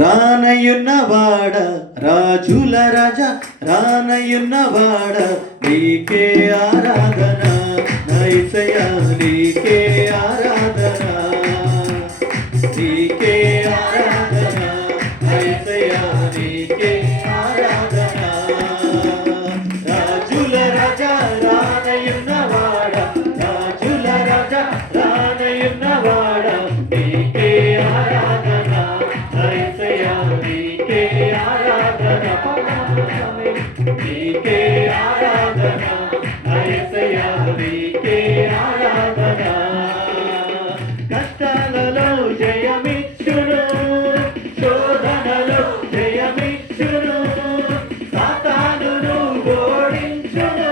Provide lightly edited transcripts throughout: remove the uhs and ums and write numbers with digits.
రానయున్నవాడ రాజుల రాజ రానయున్నవాడ నీకే ఆరాధన నైసయ నీకే ఆరాధన నీకే ఆరాధన నైసయ నీకే ఆరాధన రాజుల రాజ రానయున్నవాడ రాజుల రాజ రానయున్నవాడ నీకే ఆరాధన నీకే ఆరాధన నీకే ఆరాధన యేసయ్యా నీకే ఆరాధన కష్టాలలో జయమిచ్చును శోధనలో జయమిచ్చును సాతానును ఓడించును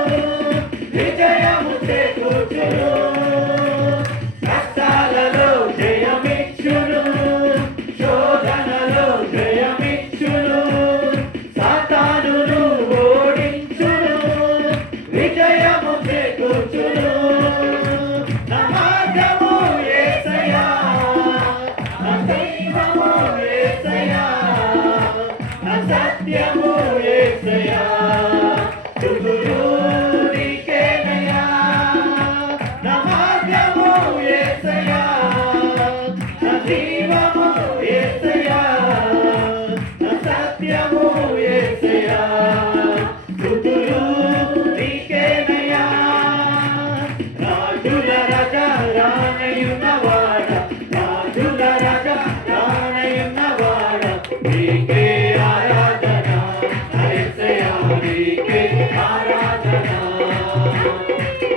విజయము చేకూర్చును కష్టాలలో జయమిచ్చును శోధనలో జయమిచ్చును సాతానును ఓడించును విజయము చేకూర్చును నా మార్గము యేసయ్యా నా దైవము యేసయ్యా నా సత్యము యేసయ్యా స్తుతులు నీకేనయ్యా నా మార్గము యేసయ్యా నా జీవము యేసయ్యా నా సత్యము యేసయ్యా స్తుతులు నీకేనయ్యా రాజుల రాజా రానయున్నవాడ రాజుల రాజా రానయున్నవాడ నీకే ఆరాధన యేసయ్యా నీకే ఆరాధన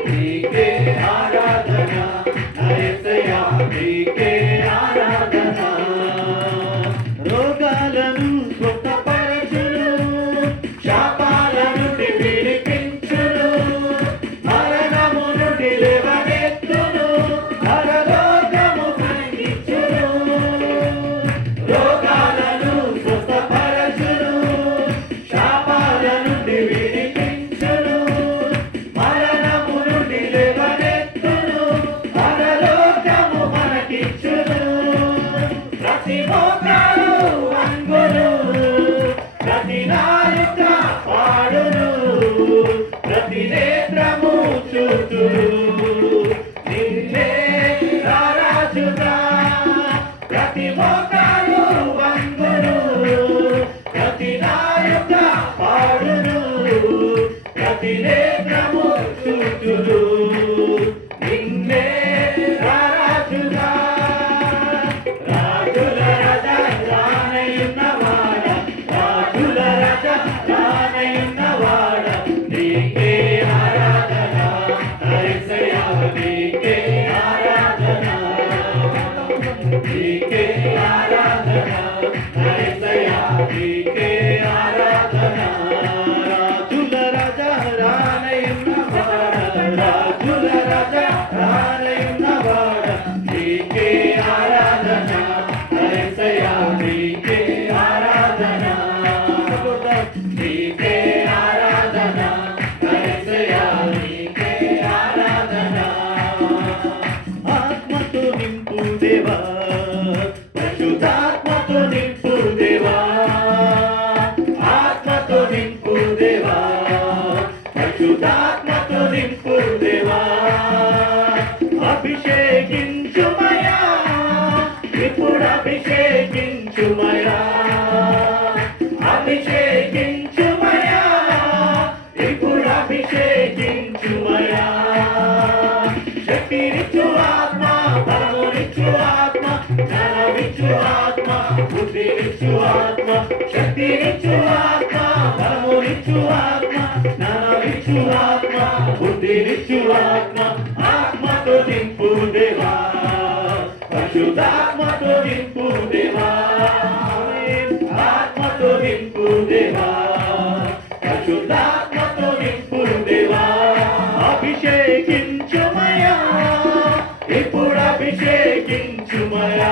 నీకే ఆరాధన యేసయ్యా నీకే ఆరాధన రోగాలను స్వస్థపరచును శాపాల నుండి విడిపించును మరణము నుండి లేవనెత్తును పరలోకము కలిగించును రోగాలను స్వస్థపరచును శాపాల నుండి విడిపించును మరణము నుండి లేవనెత్తును పరలోకము మనకిచ్చును ప్రతి మోకాలు వంగును ప్రతి నాలుక పాడును ప్రతి నేత్రము చూచును నిన్నే రారాజుగా ప్రతి మోకాలు వంగును ప్రతి నాలుక పాడును ప్రతి నేత్రము చూచును నిన్నే రారాజుగా రాజుల రాజా రానయున్నవాడ రాజుల రాజా రానయున్నవాడ నీకే ఆరాధన యేసయ్యా నీకే ఆరాధన నీకే ఆరాధన యేసయ్యా నీకే ఆరాధన రాజుల రాజా రానయున్నవాడ రాజుల రాజా రానయున్నవాడ నీకే ఆరాధన యేసయ్యా నీకే ఆరాధన నీకే ఆరాధన యేసయ్యా నీకే ఆరాధన ఆత్మతో నింపు దేవా పరిశుద్ధాత్మతో నింపు దేవా ఆత్మతో నింపు దేవా పరిశుద్ధాత్మతో నింపు దేవా అభిషేకించుమయా ఇప్పుడు అభిషేకించుమయా అభిషేకించుమయా ఇప్పుడు అభిషేకించుమయా శక్తినిచ్చు ఆత్మ బలమునిచ్చు ఆత్మ జ్ఞానమిచ్చు ఆత్మ బుద్ధినిచ్చు ఆత్మ శక్తినిచ్చు ఆత్మ బలమునిచ్చు ఆత్మ జ్ఞానమిచ్చు ఆత్మ బుద్ధినిచ్చు ఆత్మ ఆత్మతో నింపు దేవా పరిశుద్ధాత్మతో నింపు దేవా ఆత్మతో నింపు దేవా పరిశుద్ధాత్మతో నింపు దేవా అభిషేకించుమయా ఇప్పుడు అభిషేకించుమయా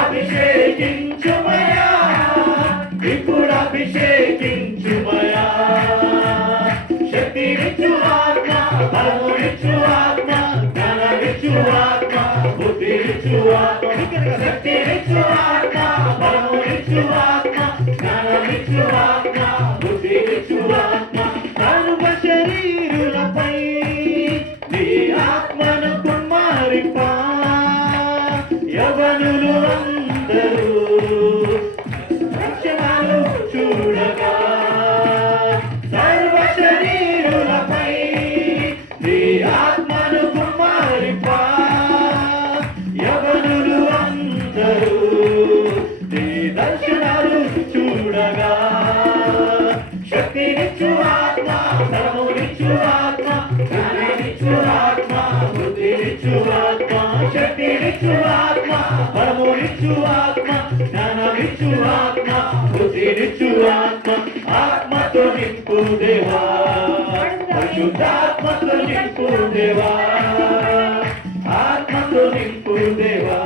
అభిషేకించుమయా ఇప్పుడు అభిషేకించుమయా శక్తినిచ్చు ఆత్మ బలమునిచ్చు ఆత్మ జ్ఞానమిచ్చు ఆత్మ బుద్ధినిచ్చు ఆత్మ శక్తిని బలమునిచ్చు ఆత్మ, జ్ఞానమిచ్చు ఆత్మ, బుద్ధినిచ్చు ఆత్మ, ఆత్మతో నింపు దేవా, పరిశుద్ధాత్మతో నింపు దేవా, ఆత్మతో నింపు దేవా,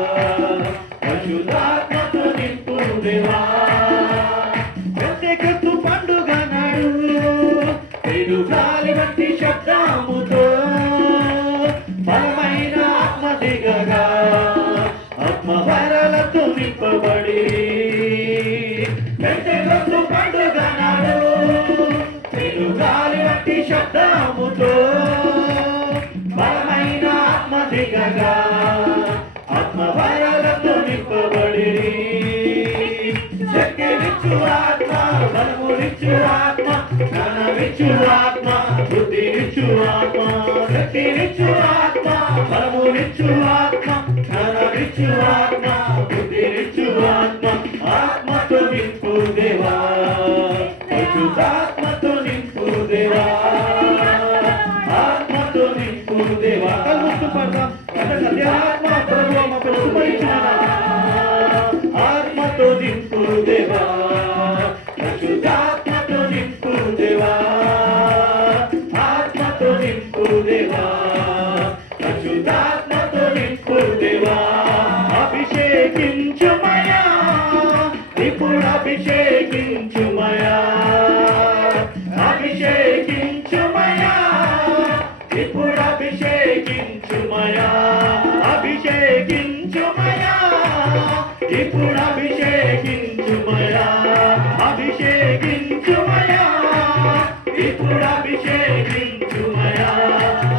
పరిశుద్ధాత్మతో నింపు దేవా. పెద్దెకత్తు పండుగ నాడు ఏడు గాలి వంటి శబ్దముతో బలమైన ఆత్మ దిగగా, ఆత్మ వరాలతో నింపబడి పెద్దెకత్తు పండుగ నాడు ఏడు గాలి వంటి శబ్దముతో బలమైన ఆత్మ దిగగా, ఆత్మ వరాలతో నింపబడి శక్తినిచ్చు ఆత్మ, బలమునిచ్చు ఆత్మ, జ్ఞానమిచ్చు ఆత్మ, బుద్ధినిచ్చు ఆత్మ, శక్తినిచ్చు ఆత్మ, బలమునిచ్చు ఆత్మ, జ్ఞానమిచ్చు ఆత్మ, బుద్ధినిచ్చు ఆత్మ, ఆత్మతో నింపు దేవా, పరిశుద్ధాత్మతో నింపు దేవా, ఆత్మతో నింపు దేవా. కలుస్తూ పడదాం. ఆత్మ ప్రభువా మాకు ఉపయోగించున్నాడా, ఆత్మతో నింపు దేవా, పరిశుద్ధాత్మతో నింపు దేవా, ఆత్మతో నింపు దేవా, పరిశుద్ధాత్మతో నింపు దేవా. అభిషేకించుమయా, ఇప్పుడు అభిషేకించుమయా, అభిషేకించుమయా, ఇప్పుడు అభిషేకించుమయా, అభిషేకించుమయా, ఇప్పుడు అభిషేకించుమయా, అభిషేకించుమయా, ఇప్పుడు అభిషేకించుమయా.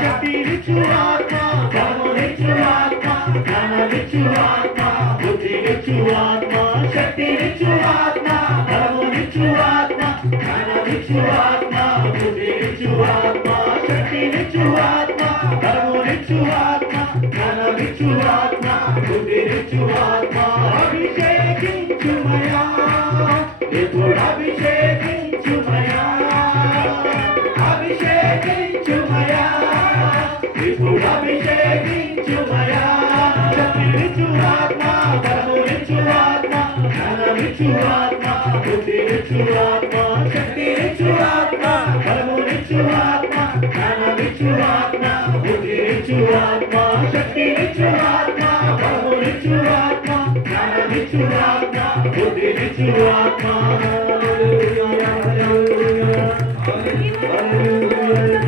శక్తినిచ్చు ఆత్మ, బలమునిచ్చు ఆత్మ, జ్ఞానమిచ్చు ఆత్మ, బుద్ధినిచ్చు ఆత్మ, శక్తినిచ్చు ఆత్మ, బలమునిచ్చు ఆత్మ, జ్ఞానమిచ్చు ఆత్మ, బుద్ధినిచ్చు ఆత్మ, శక్తినిచ్చు ఆత్మ, బలమునిచ్చు ఆత్మ, జ్ఞానమిచ్చు ఆత్మ, బుద్ధినిచ్చు ఆత్మ. అభిషేకించుమయా, ఇప్పుడు అభిషేకించుమయా, అభిషేకించుమయా, ఇప్పుడు అభిషేకించుమయా. శక్తినిచ్చు ఆత్మ, బలమునిచ్చు ఆత్మ, జ్ఞానమిచ్చు ఆత్మ, బుద్ధినిచ్చు ఆత్మ, శక్తినిచ్చు ఆత్మ, బలమునిచ్చు ఆత్మ, జ్ఞానమిచ్చు ఆత్మ, బుద్ధినిచ్చు ఆత్మ, శక్తినిచ్చు ఆత్మ, బలమునిచ్చు ఆత్మ, జ్ఞానమిచ్చు ఆత్మ, బుద్ధినిచ్చు ఆత్మ. హల్లెలూయా, హల్లెలూయా, హల్లెలూయా.